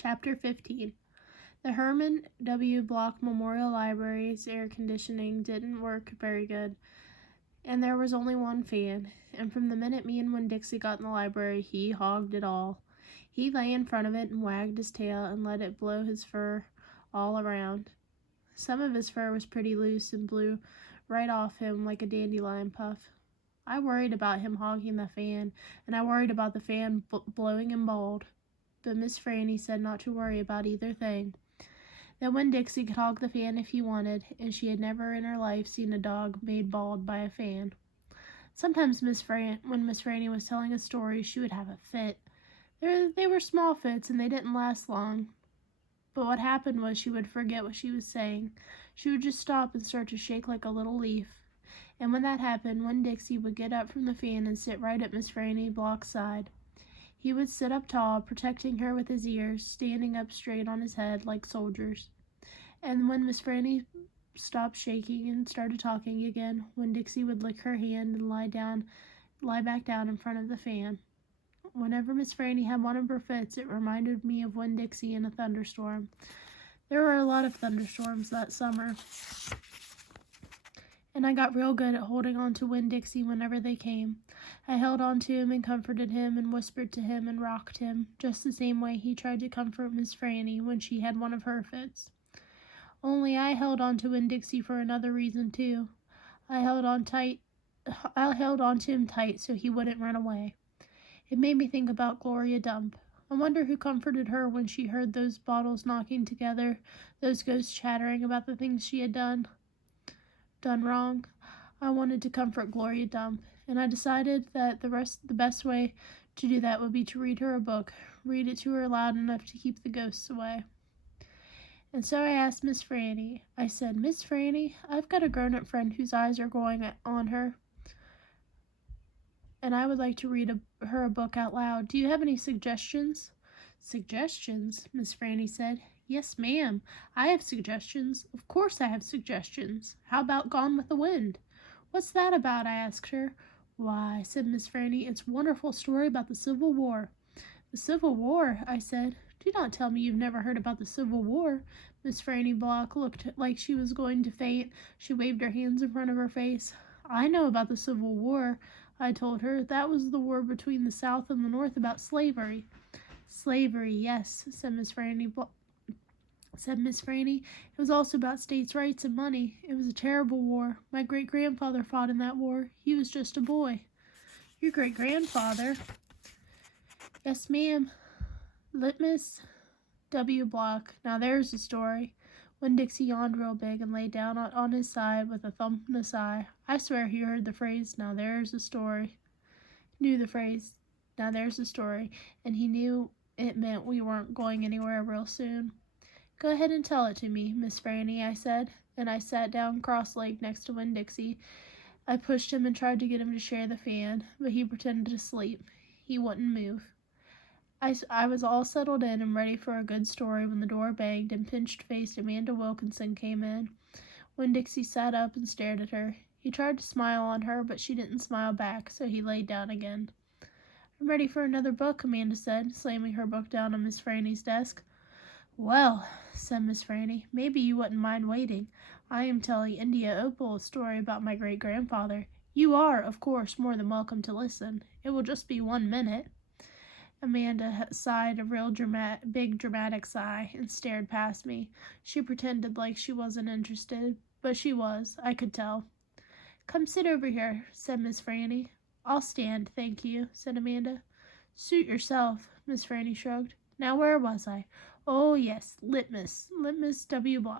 Chapter 15. The Herman W. Block Memorial Library's air conditioning didn't work very good, and there was only one fan, and from the minute me and Winn-Dixie got in the library, he hogged it all. He lay in front of it and wagged his tail and let it blow his fur all around. Some of his fur was pretty loose and blew right off him like a dandelion puff. I worried about him hogging the fan, and I worried about the fan blowing him bald. But Miss Franny said not to worry about either thing. That Winn-Dixie could hog the fan if he wanted, and she had never in her life seen a dog made bald by a fan. Sometimes when Miss Franny was telling a story, she would have a fit. They were small fits, and they didn't last long. But what happened was she would forget what she was saying. She would just stop and start to shake like a little leaf. And when that happened, Winn-Dixie would get up from the fan and sit right at Miss Franny Block's side. He would sit up tall, protecting her with his ears, standing up straight on his head like soldiers. And when Miss Franny stopped shaking and started talking again, Winn-Dixie would lick her hand and lie back down in front of the fan. Whenever Miss Franny had one of her fits, it reminded me of Winn-Dixie in a thunderstorm. There were a lot of thunderstorms that summer, and I got real good at holding on to Winn-Dixie whenever they came. I held on to him and comforted him and whispered to him and rocked him, just the same way he tried to comfort Miss Franny when she had one of her fits. Only I held on to Winn-Dixie for another reason, too. I held on to him tight so he wouldn't run away. It made me think about Gloria Dump. I wonder who comforted her when she heard those bottles knocking together, those ghosts chattering about the things she had done wrong. I wanted to comfort Gloria Dump, and I decided that the best way to do that would be to read her a book, read it to her loud enough to keep the ghosts away. And so I asked Miss Franny. I said, "Miss Franny, I've got a grown-up friend whose eyes are going on her, and I would like to read her a book out loud. Do you have any suggestions?" "Suggestions?" Miss Franny said. "Yes, ma'am. I have suggestions. Of course I have suggestions. How about Gone with the Wind?" "What's that about?" I asked her. "Why," said Miss Franny, "it's a wonderful story about the Civil War." "The Civil War?" I said. "Do not tell me you've never heard about the Civil War." Miss Franny Block looked like she was going to faint. She waved her hands in front of her face. "I know about the Civil War," I told her. "That was the war between the South and the North about slavery." "Slavery, yes," said Miss Franny. "It was also about states' rights and money. It was a terrible war. My great-grandfather fought in that war. He was just a boy." "Your great-grandfather?" "Yes, ma'am. Litmus W. Block. Now there's a story." Winn-Dixie yawned real big and lay down on his side with a thump and a sigh. I swear he heard the phrase, "Now there's a story." Knew the phrase, "Now there's a story," and he knew it meant we weren't going anywhere real soon. "Go ahead and tell it to me, Miss Franny," I said, and I sat down cross-legged next to Winn-Dixie. I pushed him and tried to get him to share the fan, but he pretended to sleep. He wouldn't move. I was all settled in and ready for a good story when the door banged and pinched-faced Amanda Wilkinson came in. Winn-Dixie sat up and stared at her. He tried to smile on her, but she didn't smile back, so he laid down again. "I'm ready for another book," Amanda said, slamming her book down on Miss Franny's desk. "Well," said Miss Franny, "maybe you wouldn't mind waiting. I am telling India Opal a story about my great-grandfather. You are, of course, more than welcome to listen. It will just be 1 minute. Amanda sighed a real big dramatic sigh and stared past me. She pretended like she wasn't interested, but she was, I could tell. "Come sit over here," said Miss Franny. "I'll stand, thank you," said Amanda. "Suit yourself," Miss Franny shrugged. "Now where was I? Oh, yes, Litmus W. Block.